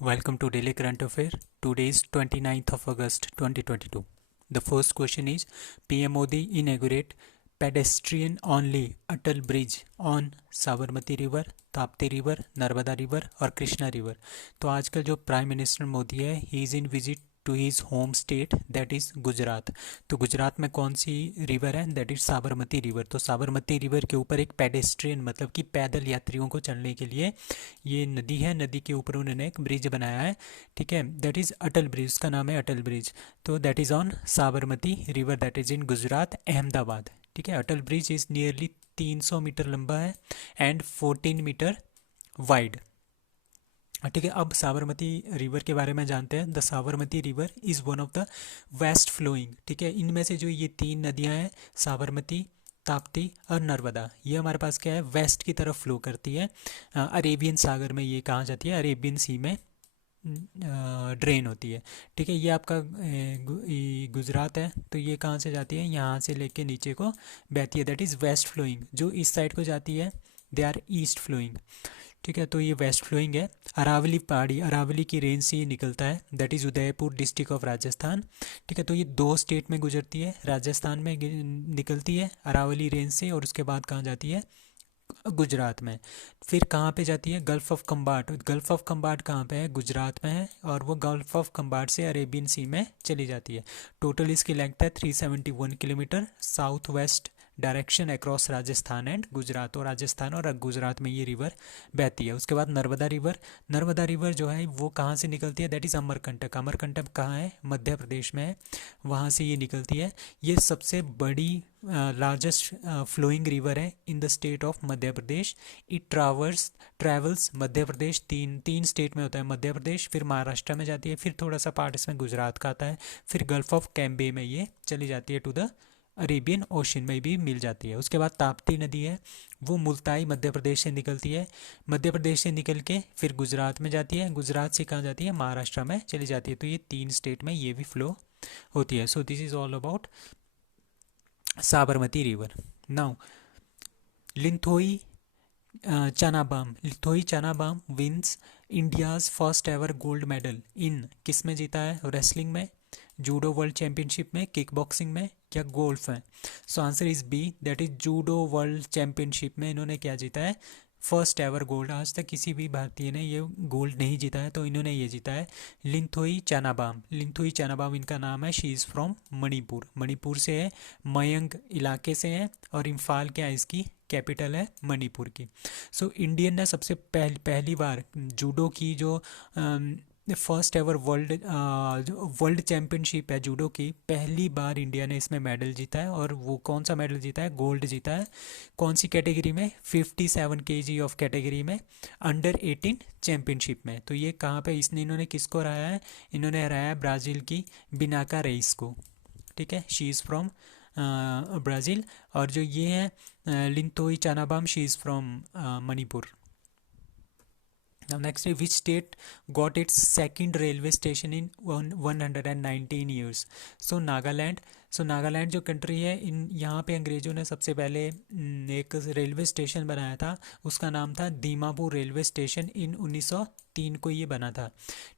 Welcome to Daily Current Affair. Today is 29th of August 2022. The first question is PM Modi inaugurate pedestrian only Atal Bridge on Sabarmati river, Tapti river, Narmada river और Krishna river. तो आजकल जो prime minister Modi है he is in visit to his home state that is Gujarat. तो गुजरात में कौन सी river है? That is Sabarmati river. तो साबरमती रिवर के ऊपर एक पेडेस्ट्रियन मतलब कि पैदल यात्रियों को चलने के लिए ये नदी है, नदी के ऊपर उन्होंने एक ब्रिज बनाया है। ठीक है, दैट इज़ अटल ब्रिज, उसका नाम है अटल ब्रिज। तो that is on Sabarmati river, that is इन गुजरात, अहमदाबाद। ठीक है, अटल ब्रिज इज़ नियरली 300 मीटर लंबा है एंड 14 मीटर वाइड। ठीक है, अब साबरमती रिवर के बारे में जानते हैं। The Sabarmati river is one of the west flowing. ठीक है, इनमें से जो ये तीन नदियां हैं, साबरमती, ताप्ती और नर्मदा, ये हमारे पास क्या है, वेस्ट की तरफ फ्लो करती है। अरेबियन सागर में ये कहाँ जाती है? अरेबियन सी में ड्रेन होती है। ठीक है, ये आपका गुजरात है, तो ये कहाँ से जाती है? यहाँ से लेके नीचे को बहती है, दैट इज़ वेस्ट फ्लोइंग। जो इस साइड को जाती है दे आर ईस्ट फ्लोइंग। ठीक है, तो ये वेस्ट फ्लोइंग है। अरावली पहाड़ी, अरावली की रेंज से ये निकलता है, that is Udaipur district of Rajasthan. ठीक है, तो ये दो स्टेट में गुजरती है, राजस्थान में निकलती है अरावली रेंज से, और उसके बाद कहाँ जाती है? गुजरात में। फिर कहाँ पे जाती है? Gulf of कम्बाट। गल्फ ऑफ कम्बाट कहाँ पे है? गुजरात में है, और वो गल्फ ऑफ कम्बाट से अरेबियन सी में चली जाती है। टोटल इसकी लेंथ है 371 kilometre south west direction across Rajasthan and Gujarat, और राजस्थान और गुजरात में ये रिवर बहती है। उसके बाद नर्मदा रिवर। नर्मदा रिवर जो है वो कहाँ से निकलती है? That is Amarkantak. अमरकंटक कहाँ है? मध्य प्रदेश में है, वहाँ से ये निकलती है। ये सबसे बड़ी लार्जेस्ट फ्लोइंग रिवर है in the state of Madhya Pradesh. It travels Madhya Pradesh, तीन तीन स्टेट में होता है मध्य प्रदेश, फिर महाराष्ट्र में जाती है, फिर थोड़ा सा पार्ट इसमें गुजरात का आता है, फिर गल्फ ऑफ कैम्बे में ये चली जाती है टू द अरेबियन ओशन में भी मिल जाती है। उसके बाद ताप्ती नदी है, वो मुल्ताई मध्य प्रदेश से निकलती है। मध्य प्रदेश से निकल के फिर गुजरात में जाती है, गुजरात से कहाँ जाती है? महाराष्ट्र में चली जाती है। तो ये तीन स्टेट में ये भी फ्लो होती है। So this is all about Sabarmati river. Now Linthoi Linthoi Chanambam wins India's first ever gold medal in, किस में जीता है? रेसलिंग में, जूडो वर्ल्ड चैंपियनशिप में, किक बॉक्सिंग में, क्या गोल्फ में? So answer is B, that is judo world championship में इन्होंने क्या जीता है? First ever gold. आज तक किसी भी भारतीय ने ये गोल्ड नहीं जीता है, तो इन्होंने ये जीता है। लिंथोई चनाबाम, लिंथोई चनाबाम इनका नाम है। She is from Manipur, Manipur से है, मयंग इलाके से है, और इम्फाल क्या है इसकी कैपिटल है मणिपुर की। सो इंडियन ने सबसे पहली बार जूडो की जो फर्स्ट एवर वर्ल्ड चैंपियनशिप है जूडो की, पहली बार इंडिया ने इसमें मेडल जीता है। और वो कौन सा मेडल जीता है? गोल्ड जीता है। कौन सी कैटेगरी में? 57 केजी ऑफ कैटेगरी में, अंडर 18 चैंपियनशिप में। तो ये कहाँ पे इन्होंने किसको हराया है? इन्होंने हराया है ब्राज़ील की बिनाका रेइस को। ठीक है, शी इज़ फ्रॉम ब्राज़ील। और जो ये है Linthoi Chanambam, she is from Manipur. Now next, which state got its second railway station in 119 years? So Nagaland. सो नागालैंड जो कंट्री है, इन यहाँ पे अंग्रेज़ों ने सबसे पहले एक रेलवे स्टेशन बनाया था, उसका नाम था दीमापुर रेलवे स्टेशन। इन 1903 को ये बना था।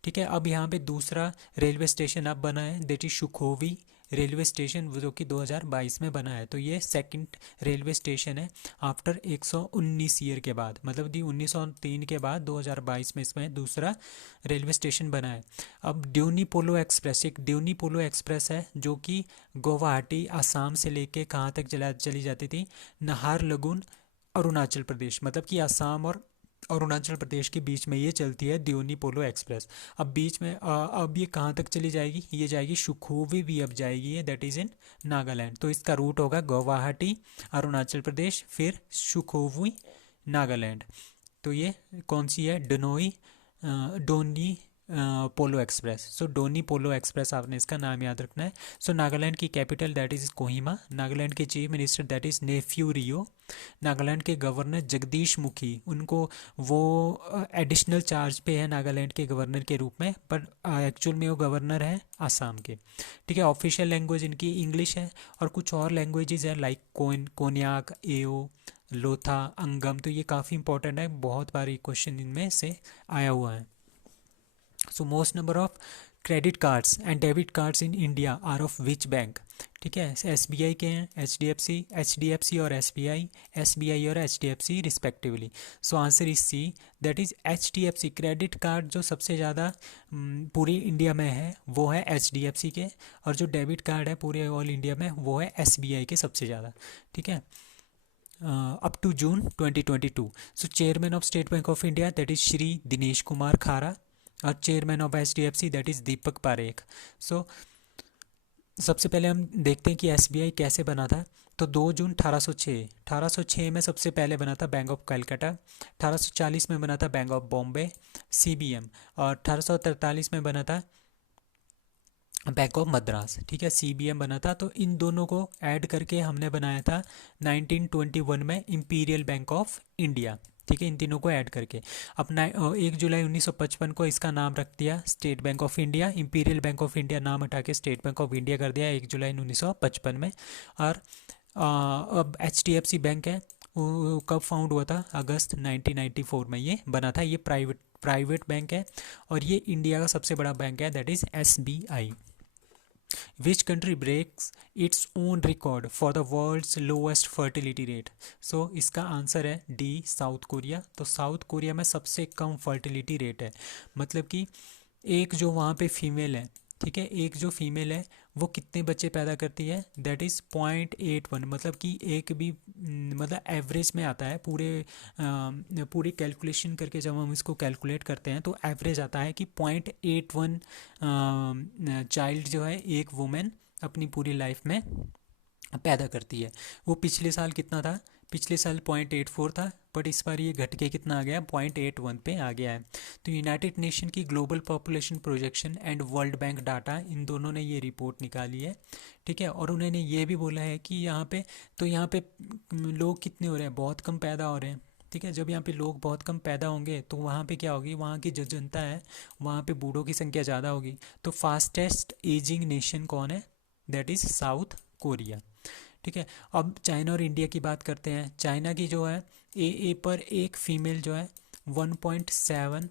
ठीक है, अब यहाँ पे दूसरा रेलवे स्टेशन अब बना है, दैट इज़ सुखोवी रेलवे स्टेशन, जो कि 2022 में बना है। तो ये सेकंड रेलवे स्टेशन है आफ्टर 119 ईयर के बाद, मतलब दी 1903 के बाद 2022 में इसमें दूसरा रेलवे स्टेशन बना है। अब ड्यूनी पोलो एक्सप्रेस, एक ड्यूनी पोलो एक्सप्रेस है जो कि गुवाहाटी आसाम से लेके कहाँ तक चली जाती थी? नाहरलगुन अरुणाचल प्रदेश, मतलब कि आसाम और अरुणाचल प्रदेश के बीच में ये चलती है ड्यूनी पोलो एक्सप्रेस। अब बीच में अब ये कहाँ तक चली जाएगी? ये जाएगी सुखोवी भी अब जाएगी ये, दैट इज़ इन नागालैंड। तो इसका रूट होगा गुवाहाटी अरुणाचल प्रदेश, फिर सुखोवी नागालैंड। तो ये कौन सी है? Donyi Polo express. So Donyi Polo express आपने इसका नाम याद रखना है। सो नागालैंड की capital that is Kohima, Nagaland के chief minister that is Neiphiu Rio, Nagaland के गवर्नर जगदीश मुखी, उनको वो एडिशनल चार्ज पे है नागालैंड के गवर्नर के रूप में, पर एक्चुअल में वो गवर्नर है आसाम के। ठीक है, ऑफिशियल लैंग्वेज इनकी इंग्लिश है, और कुछ और लैंग्वेजेस है लाइक कोन्याक, एओ, लोथा, अंगम। तो ये काफ़ी इंपॉर्टेंट है, बहुत बार ये क्वेश्चन इनमें से आया हुआ है। So most number of credit cards and debit cards in India are of which bank? ठीक है, एस बी आई के हैं, एच डी एफ सी और एस बी आई और H D F C respectively. So answer is C, that is H D F C. Credit card जो सबसे ज़्यादा पूरी इंडिया में है वो है एच डी एफ सी के, और जो डेबिट कार्ड है पूरे ऑल इंडिया में वो है एस बी आई के सबसे ज़्यादा। ठीक है, up to June 2022. So chairman of State Bank of India, that is Shri Dinesh Kumar Khara, और chairman of HDFC that is Deepak Parekh. सो सबसे पहले हम देखते हैं कि SBI कैसे बना था। तो 2 जून 1806 में सबसे पहले बना था बैंक ऑफ कलकत्ता। 1840 में बना था बैंक ऑफ बॉम्बे CBM, और 1843 में बना था बैंक ऑफ मद्रास। ठीक है, CBM बना था। तो इन दोनों को ऐड करके हमने बनाया था 1921 में इंपीरियल बैंक ऑफ इंडिया। ठीक है, इन तीनों को ऐड करके अपना 1 जुलाई 1955 को इसका नाम रख दिया state bank of India. Imperial bank of India नाम हटा के स्टेट बैंक ऑफ इंडिया कर दिया 1 जुलाई 1955 में। और अब HDFC बैंक है, वो कब फाउंड हुआ था? अगस्त 1994 में ये बना था। ये प्राइवेट बैंक है और ये इंडिया का सबसे बड़ा बैंक है, that is SBI। Which country breaks its own record for the world's lowest fertility rate? So इसका आंसर है डी, साउथ कोरिया। तो साउथ कोरिया में सबसे कम फर्टिलिटी रेट है, मतलब कि एक जो वहाँ पे फीमेल है, ठीक है, एक जो फीमेल है वो कितने बच्चे पैदा करती है? दैट इज़ 0.81, मतलब कि एक भी मतलब एवरेज में आता है पूरी कैलकुलेशन करके जब हम इसको कैलकुलेट करते हैं तो एवरेज आता है कि 0.81 चाइल्ड जो है एक वुमेन अपनी पूरी लाइफ में पैदा करती है। वो पिछले साल कितना था? पिछले साल 0.84 था, बट इस बार ये घट के कितना आ गया? 0.81 पे आ गया है। तो यूनाइटेड नेशन की global population projection and world bank data, इन दोनों ने ये रिपोर्ट निकाली है। ठीक है, और उन्होंने ये भी बोला है कि यहाँ पे लोग कितने हो रहे हैं? बहुत कम पैदा हो रहे हैं। ठीक है, जब यहाँ पे लोग बहुत कम पैदा होंगे तो वहाँ पे क्या होगी? वहाँ की जो जनता है वहाँ पे बूढ़ों की संख्या ज़्यादा होगी। तो फास्टेस्ट एजिंग नेशन कौन है? That is south Korea. ठीक है, अब चाइना और इंडिया की बात करते हैं। चाइना की जो है ए पर एक फीमेल जो है 1.7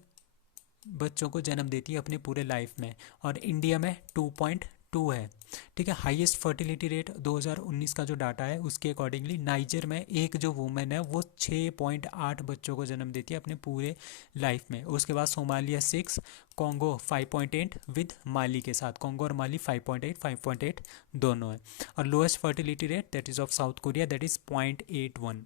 बच्चों को जन्म देती है अपने पूरे लाइफ में, और इंडिया में 2.2 है। ठीक है, हाईएस्ट फर्टिलिटी रेट 2019 का जो डाटा है उसके अकॉर्डिंगली नाइजर में एक जो वुमेन है वो 6.8 बच्चों को जन्म देती है अपने पूरे लाइफ में। उसके बाद सोमालिया 6, कॉन्गो 5.8 विद माली के साथ, कॉन्गो और माली 5.8 दोनों है। और lowest fertility rate that is of South Korea, that is 0.81।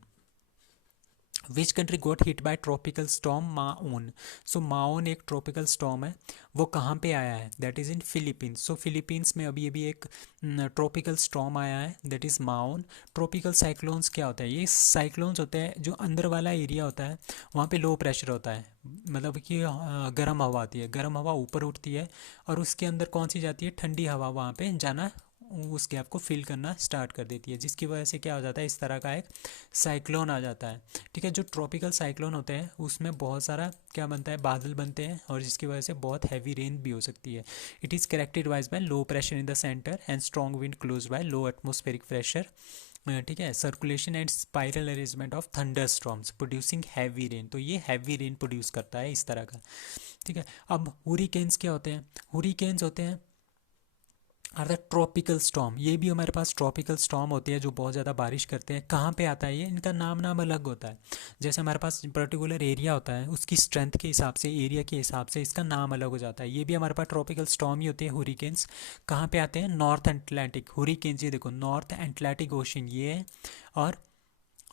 Which country got hit by tropical storm Maon? So Maon एक ट्रॉपिकल स्टॉर्म है, वो कहाँ पे आया है? That is in Philippines. सो फिलीपींस में अभी एक ट्रॉपिकल स्टॉर्म आया है, that is Maon. Tropical cyclones क्या होता है? ये साइक्लोन्स होते हैं जो अंदर वाला एरिया होता है वहाँ पे लो प्रेशर होता है, मतलब कि गर्म हवा आती है, गर्म हवा ऊपर उठती है और उसके अंदर कौन सी जाती है? ठंडी हवा वहाँ पे जाना उस गैप को फिल करना स्टार्ट कर देती है, जिसकी वजह से क्या हो जाता है? इस तरह का एक साइक्लोन आ जाता है। ठीक है, जो ट्रॉपिकल साइक्लोन होते हैं उसमें बहुत सारा क्या बनता है? बादल बनते हैं, और जिसकी वजह से बहुत हैवी रेन भी हो सकती है। It is characterised by low pressure in the centre and strong wind close by low atmospheric pressure. ठीक है, circulation and spiral arrangement of thunder storms producing heavy rain. तो ये हैवी रेन प्रोड्यूस करता है इस तरह का। ठीक है, अब हुरिकेन्स क्या होते हैं? हुरिकेन्स होते हैं आर द ट्रॉपिकल स्टॉर्म। ये भी हमारे पास ट्रॉपिकल स्टॉर्म होती है जो बहुत ज़्यादा बारिश करते हैं। कहाँ पे आता है ये? इनका नाम अलग होता है। जैसे हमारे पास पर्टिकुलर एरिया होता है, उसकी स्ट्रेंथ के हिसाब से, एरिया के हिसाब से इसका नाम अलग हो जाता है। ये भी हमारे पास ट्रॉपिकल स्टॉर्म ही होते हैं, हुरिकेन्स। कहाँ पे आते हैं? North Atlantic hurricanes. ये देखो, नॉर्थ एटलांटिक ओशन ये है, और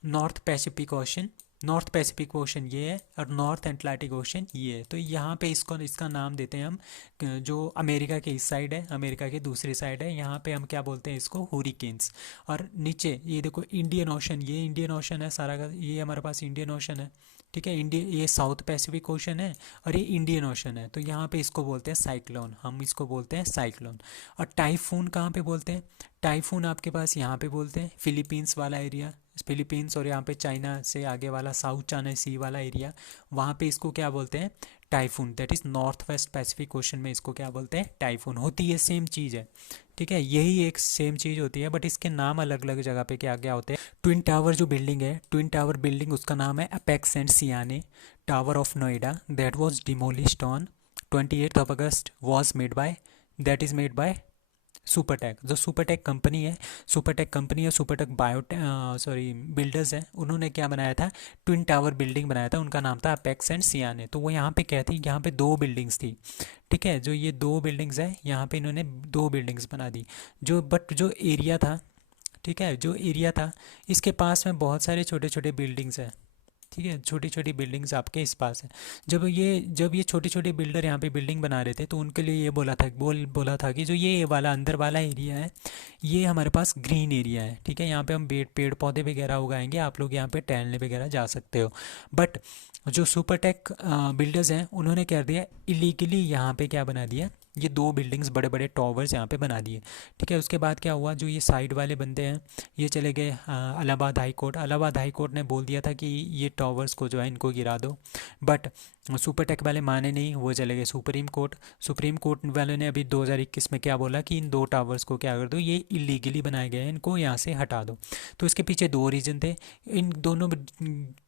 नॉर्थ पैसिफिक ओशन ये है, और नॉर्थ एटलांटिक ओशन ये है। तो यहाँ पे इसका नाम देते हैं हम, जो अमेरिका के इस साइड है, अमेरिका के दूसरी साइड है, यहाँ पे हम क्या बोलते हैं इसको? हुरिकेन्स। और नीचे ये देखो इंडियन ओशन, ये इंडियन ओशन है सारा का, ये हमारे पास इंडियन ओशन है। ठीक है, ये साउथ पैसिफिक ओशन है और ये इंडियन ओशन है। तो यहाँ पे इसको बोलते हैं साइक्लोन, हम इसको बोलते हैं साइक्लोन। और टाइफून कहाँ पे बोलते हैं? टाइफून आपके पास यहाँ पे बोलते हैं, फिलीपींस वाला एरिया, फिलीपींस और यहाँ पे चाइना से आगे वाला साउथ चाइना सी वाला एरिया, वहाँ पे इसको क्या बोलते हैं? Typhoon. That is north west Pacific ocean में इसको क्या बोलते हैं? टाइफून। होती है सेम चीज़ है, ठीक है, यही एक सेम चीज़ होती है, बट इसके नाम अलग अलग जगह पे क्या क्या होते हैं। ट्विन टावर जो बिल्डिंग है, ट्विन टावर बिल्डिंग, उसका नाम है Apex and Ceyane tower of Noida, that was demolished on 28 was made by, that is made by Supertech. जो सुपरटेक कंपनी है, सुपरटेक कंपनी और सुपरटेक बिल्डर्स हैं, उन्होंने क्या बनाया था, ट्विन टावर बिल्डिंग बनाया था। उनका नाम था अपेक्स एंड सियाने। तो वो यहाँ पे क्या थी, यहाँ पे दो बिल्डिंग्स थी, ठीक है। जो ये दो बिल्डिंग्स है, यहाँ पे इन्होंने दो बिल्डिंग्स बना दी। जो एरिया था, ठीक है, जो एरिया था, इसके पास में बहुत सारे छोटे छोटे बिल्डिंग्स हैं, ठीक है, छोटी छोटी बिल्डिंग्स आपके इस पास है। जब ये छोटे छोटे बिल्डर यहाँ पे बिल्डिंग बना रहे थे, तो उनके लिए ये बोला था कि जो ये वाला अंदर वाला एरिया है, ये हमारे पास ग्रीन एरिया है, ठीक है। यहाँ पे हम पेड़ पौधे वगैरह उगाएंगे, आप लोग यहाँ पे टहलने वगैरह जा सकते हो। बट जो सुपरटेक बिल्डर्स हैं, उन्होंने क्या दिया, इलीगली यहाँ पे क्या बना दिया, ये दो बिल्डिंग्स, बड़े बड़े टॉवर्स यहाँ पे बना दिए, ठीक है। उसके बाद क्या हुआ, जो ये साइड वाले बंदे हैं, ये चले गए Allahabad high court. Allahabad high court ने बोल दिया था कि ये टॉवर्स को जो है इनको गिरा दो, बट सुपरटेक वाले माने नहीं, वो चले गए सुप्रीम कोर्ट। सुप्रीम कोर्ट वाले ने अभी 2021 में क्या बोला कि इन दो टावर्स को क्या कर दो, ये इलीगली बनाए गए हैं, इनको यहाँ से हटा दो। तो इसके पीछे दो रीज़न थे। इन दोनों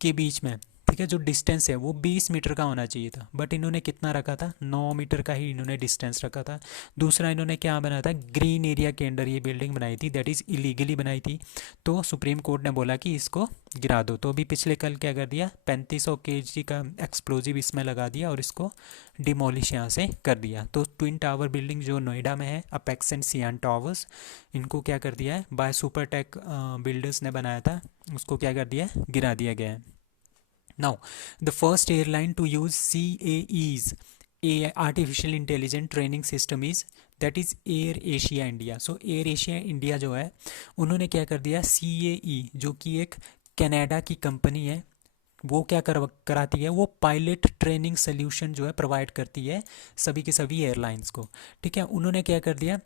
के बीच में, ठीक है, जो डिस्टेंस है वो 20 मीटर का होना चाहिए था, बट इन्होंने कितना रखा था, 9 मीटर का ही इन्होंने डिस्टेंस रखा था। दूसरा, इन्होंने क्या बनाया था, ग्रीन एरिया के अंडर ये बिल्डिंग बनाई थी, दैट इज़ इलीगली बनाई थी। तो सुप्रीम कोर्ट ने बोला कि इसको गिरा दो। तो अभी पिछले कल क्या कर दिया, 3500 kg का एक्सप्लोजिव इसमें लगा दिया और इसको डिमोलिश यहाँ से कर दिया। तो ट्विन टावर बिल्डिंग जो नोएडा में है, अपेक्स एंड सियान टावर्स, इनको क्या कर दिया है, बाय सुपरटेक बिल्डर्स ने बनाया था, उसको क्या कर दिया, गिरा दिया गया है। Now, the first airline to use CAE's artificial intelligence training system is that is Air Asia India. So Air Asia India जो है, उन्होंने क्या कर दिया, CAE जो कि एक कनाडा की कंपनी है, वो क्या कराती है, वो पायलट ट्रेनिंग सोल्यूशन जो है प्रोवाइड करती है सभी के सभी एयरलाइंस को, ठीक है। उन्होंने क्या कर दिया,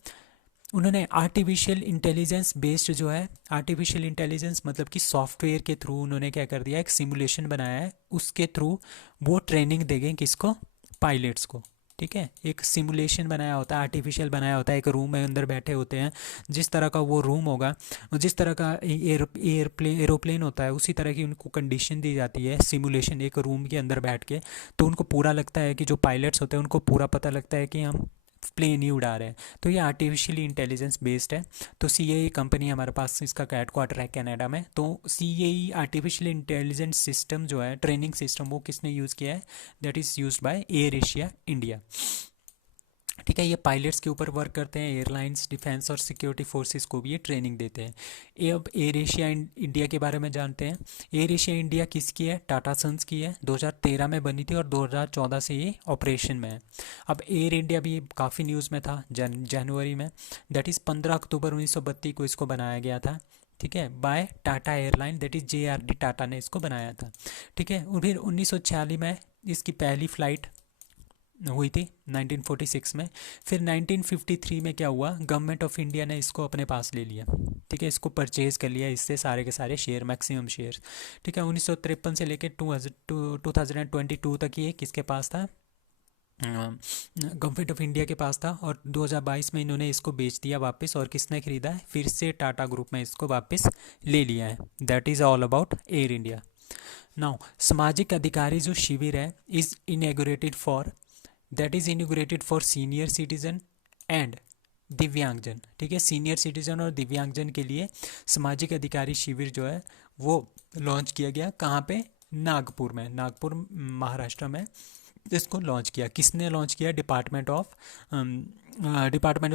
उन्होंने आर्टिफिशियल इंटेलिजेंस बेस्ड जो है, आर्टिफिशियल इंटेलिजेंस मतलब कि सॉफ्टवेयर के थ्रू उन्होंने क्या कर दिया, एक सिमुलेशन बनाया है, उसके थ्रू वो ट्रेनिंग देंगे किसको, पायलट्स को, ठीक है। एक सिमुलेशन बनाया होता है, आर्टिफिशियल बनाया होता है, एक रूम में अंदर बैठे होते हैं, जिस तरह का वो रूम होगा, जिस तरह का एरोप्लेन होता है, उसी तरह की उनको कंडीशन दी जाती है, सिमुलेशन एक रूम के अंदर बैठ के। तो उनको पूरा लगता है कि जो पायलट्स होते हैं उनको पूरा पता लगता है कि हम प्लेन ही उड़ा रहे हैं। तो ये आर्टिफिशियली इंटेलिजेंस बेस्ड है। तो CAE कंपनी हमारे पास, इसका हेडक्वार्टर है कनाडा में। तो CAE आर्टिफिशियल इंटेलिजेंस सिस्टम जो है, ट्रेनिंग सिस्टम, वो किसने यूज़ किया है, that is used by air Asia India, ठीक है। ये पायलट्स के ऊपर वर्क करते हैं, एयरलाइंस, डिफेंस और सिक्योरिटी फोर्सेस को भी ये ट्रेनिंग देते हैं। ये अब एयर एशिया इंडिया के बारे में जानते हैं। एयर एशिया इंडिया किसकी है, टाटा सन्स की है, 2013 में बनी थी और 2014 से ये ऑपरेशन में है। अब एयर इंडिया भी काफ़ी न्यूज़ में था जनवरी में, दैट इज़ 15 अक्टूबर 1932 को इसको बनाया गया था, ठीक है, by Tata airline, that is JRD Tata ने इसको बनाया था, ठीक है। और फिर 1946 में इसकी पहली फ़्लाइट हुई थी 1946 में। फिर 1953 में क्या हुआ, गवर्नमेंट ऑफ इंडिया ने इसको अपने पास ले लिया, ठीक है, इसको परचेज कर लिया, इससे सारे के सारे शेयर, मैक्सिमम शेयर, ठीक है। 1953 से लेकर 2022 तक ये किसके पास था, गवर्नमेंट ऑफ इंडिया के पास था। और 2022 में इन्होंने इसको बेच दिया वापस, और किसने खरीदा है, फिर से टाटा ग्रुप में इसको वापस ले लिया है। That is all about air India. Now सामाजिक अधिकारी जो शिविर है is inaugurated for, that is inaugurated for senior citizen and दिव्यांगजन, ठीक है। सीनियर सिटीजन और दिव्यांगजन के लिए सामाजिक अधिकारी शिविर जो है वो लॉन्च किया गया, कहाँ पे, नागपुर में, नागपुर महाराष्ट्र में इसको लॉन्च किया। किसने लॉन्च किया, department of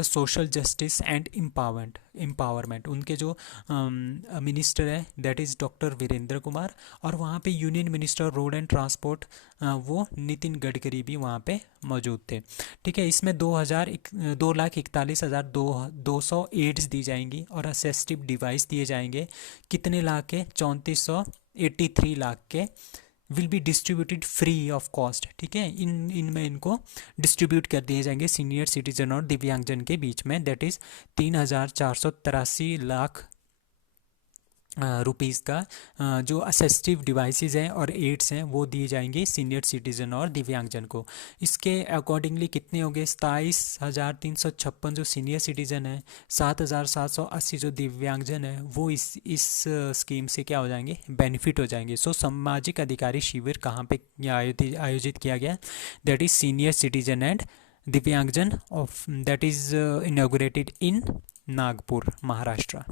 social justice and empowerment, उनके जो मिनिस्टर है that is doctor Virendra Kumar, और वहाँ पे union minister road and transport वो नितिन गडकरी भी वहाँ पे मौजूद थे, ठीक है। इसमें 2,41,200 एड्स दी जाएंगी और असिस्टिव डिवाइस दिए जाएंगे, कितने लाख के, 3483 लाख के, will be distributed free of cost, ठीक है। इनमें इनको डिस्ट्रीब्यूट कर दिए जाएंगे सीनियर सिटीजन और दिव्यांगजन के बीच में, दैट इज़ 3,483 लाख रुपीज़ का जो असिस्टिव डिवाइसेस हैं और एड्स हैं वो दिए जाएंगे सीनियर सिटीज़न और दिव्यांगजन को। इसके अकॉर्डिंगली कितने हो गए, 27,356 जो सीनियर सिटीज़न है, 7,780 जो दिव्यांगजन है, वो इस स्कीम से क्या हो जाएंगे, बेनिफिट हो जाएंगे। सो सामाजिक अधिकारी शिविर कहाँ पे आयोजित किया गया, that is senior citizen and दिव्यांगजन of, that is inaugurated in Nagpur, Maharashtra.